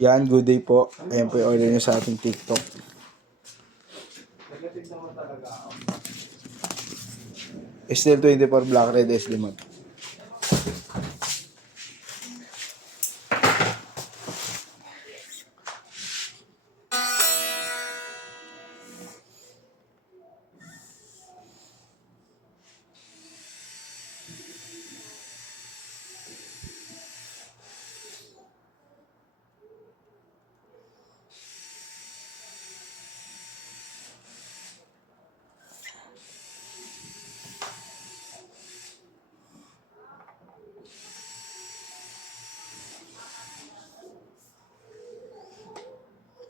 Yan, good day po. Ayan po yung order nyo sa ating TikTok. Still 24 Black Red SD mod.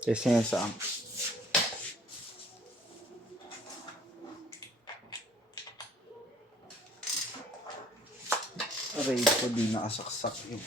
Kasi yan sa aray ko di nakasaksak yung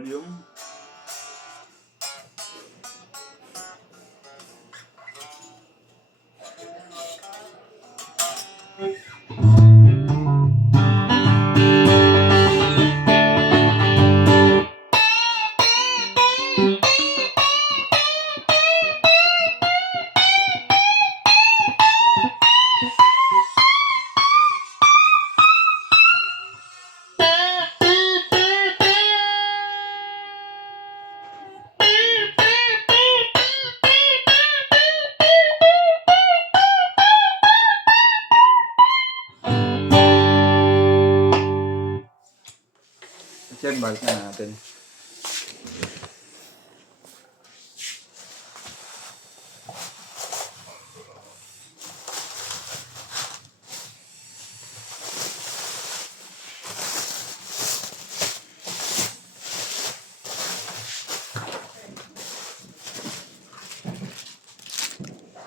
volume. Check balik na natin.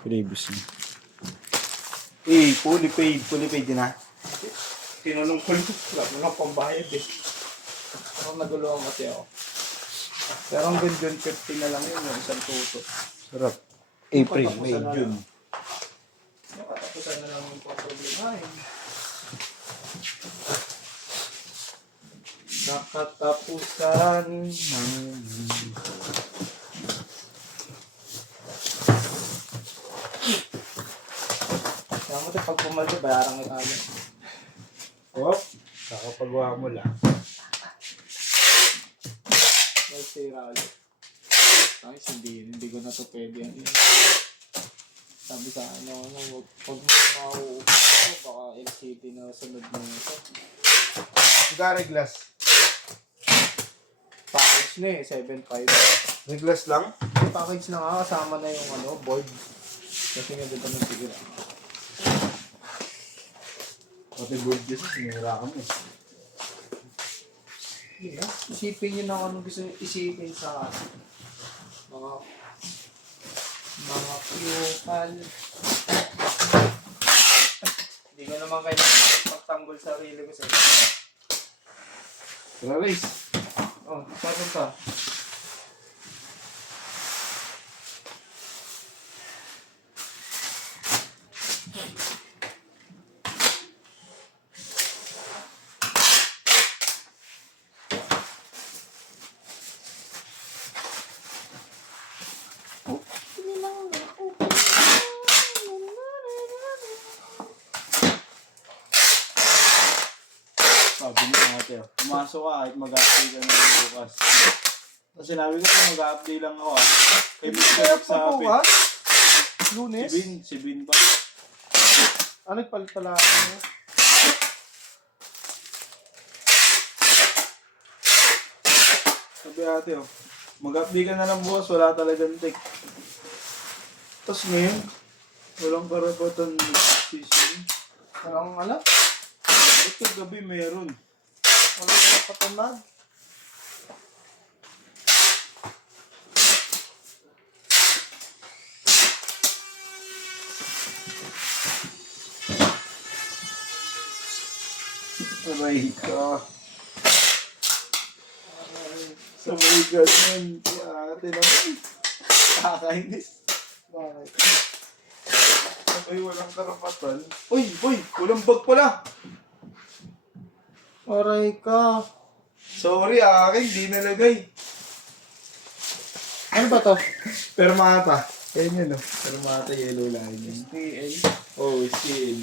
Previously. Fully paid din ha. Tinanong ko lang, wala mo lang pambayad eh. Ako naguluhan kasi ako. Pero hanggang June 15 na lang yun, yung isang tuto. Sarap. April, May, June. Nakatapos katapusan na lang yung problemahin. Nakatapusan ng... Kaya mo ito, pag pumaldo, bayaran kita agad. Oh, kakapagawa mo lang. May sira ulit. Ay, hindi ko na ito pwede yan. Sabi sa ano, pag mauupo ko, baka LCD na sunod mo ito. Nagka-reglass. Package na eh, 7.5. Reglass lang? Yung package na nga, kasama na yung ano, board. Kasi nga dito ng tigil. Pati board kasi sinira kami. Yeah. Isipin nyo na kung anong gusto nyo isipin sa mga pupal. Hindi ko naman kailangan pagtanggol sarili ko sa ito. Tara, race. Oh, sabi ka. Sabi niya ate, pumasok ka kahit mag-apply ka na bukas. Tapos sinabi ko kung mag-apply lang ako ah. Kay Miss ka nagsabi. Lunes? Si Bin pa. Ano palit pala ako? Sabi ate oh, mag-apply ka na lang bukas, wala talagang take. Tapos ngayon, walang karapatan sisi. Walang ano? Ito gabi meron. Walang karapatan na? Aray ka. Sa may ganyan, kaya ate naman. Kakainis. Bakit? Sabay walang karapatan. Uy, walang bag pala. Aray ka. Sorry, akin, di nalagay. Ano ba to? Permata. Yan yun, no? Permata, yellow line yun. STL. Oh, steel.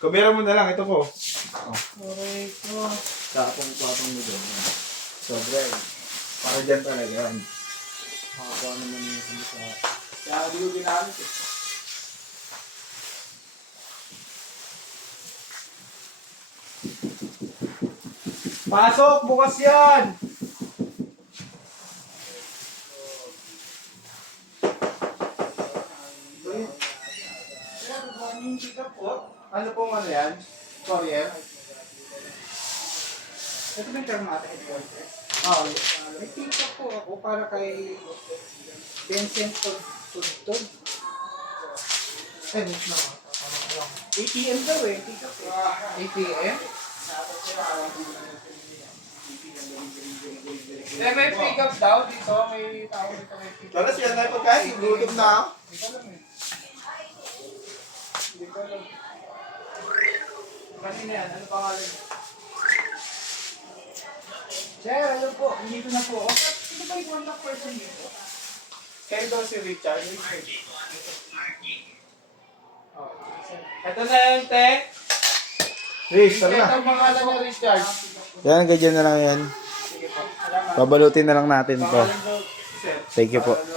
Kamera mo na lang, ito po. Oh. Aray ka. Tapong mo dyan. Sobra eh. Para dyan talaga yan. Haba naman yung sa... Kaya hindi ko ginamit eh. Pasok! Bukas yan! Ano pong ano yan? Courier? Ito ba yung Termata headquarters? Oo. May pick-up po ako para kay Vincent Tudtod. Eh, miss na ako. ATM daw eh, pick-up eh. ATM? Eh, may pick-up daw dito, may tao dito may pick-up. Talas yan tayo pagkain, gutom na ako. Hindi ko alam eh. Hindi ko alam. Kanina yan, ano pangalan? Sir, ano po, dito na po. Sino ba yung contact person dito? Kayo daw si Richard. Oh, sir. Ito na yun, te. Riz, Ito ang pangalan niya, Richard. Yan, ganyan na lang yan. Sige po, salamat. Babalutin na lang natin to. Pangalan daw, sir. Thank you po. Pangalan